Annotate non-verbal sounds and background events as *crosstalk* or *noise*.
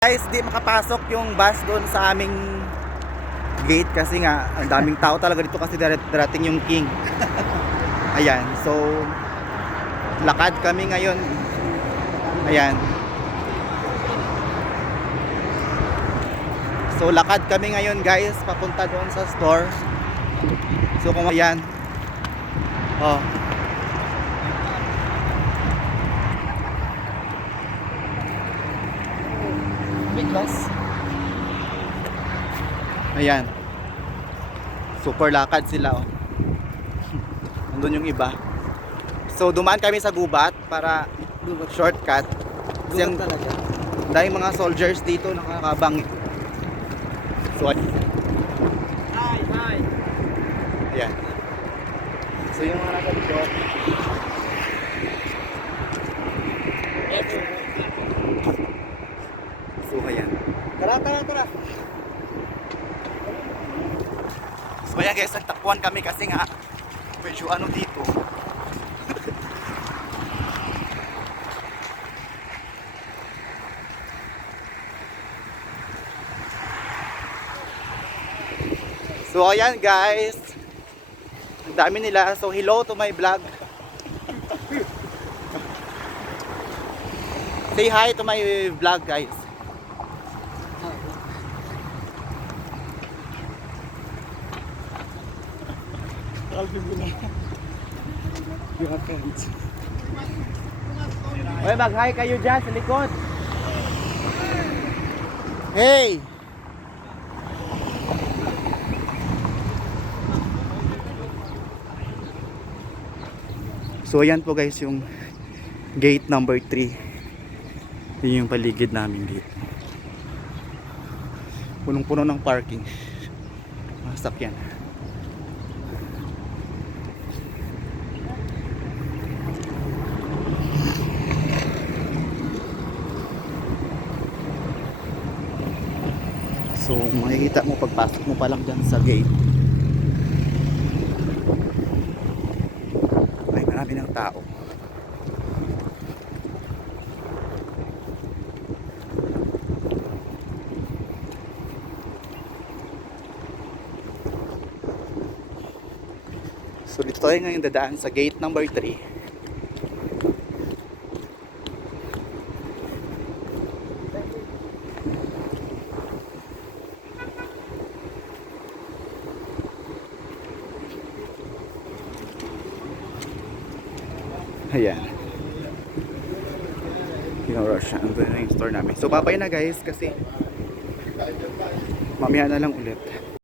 Guys, di makapasok yung bus doon sa aming gate kasi nga ang daming tao talaga dito kasi darat- darating yung king. *laughs* Ayan, so lakad kami ngayon. Ayan. So lakad kami ngayon guys papunta doon sa store. So kung ayan. Oh. Biglas. Ayan. Super lakad sila oh. *laughs* Nandun yung iba. So dumaan kami sa gubat para shortcut. Kasi ang talaga. dahil mga soldiers dito nakakabang. So Hi, hi. ayan. So yung mga nasa likod. So ayan. Tara, tara, tara. So ayan guys, nagtakbuhan kami kasi nga medyo ano dito. so ayan guys. Ang dami nila. So hello to my vlog. Say hi to my vlog guys. Alvin mo na. Your friends. Oy, mag-hi kayo dyan sa likod. Hey! So ayan po guys yung gate number 3. Yun yung paligid namin dito. Punong-puno ng parking. Mga sakyan. So makikita mo pagpasok mo pa lang dyan sa gate. Ay marami ng tao. So dito tayo ngayon dadaan sa gate number 3. Ayan. Pinurush siya. Yung store namin. So, babay na guys kasi mamaya na lang ulit.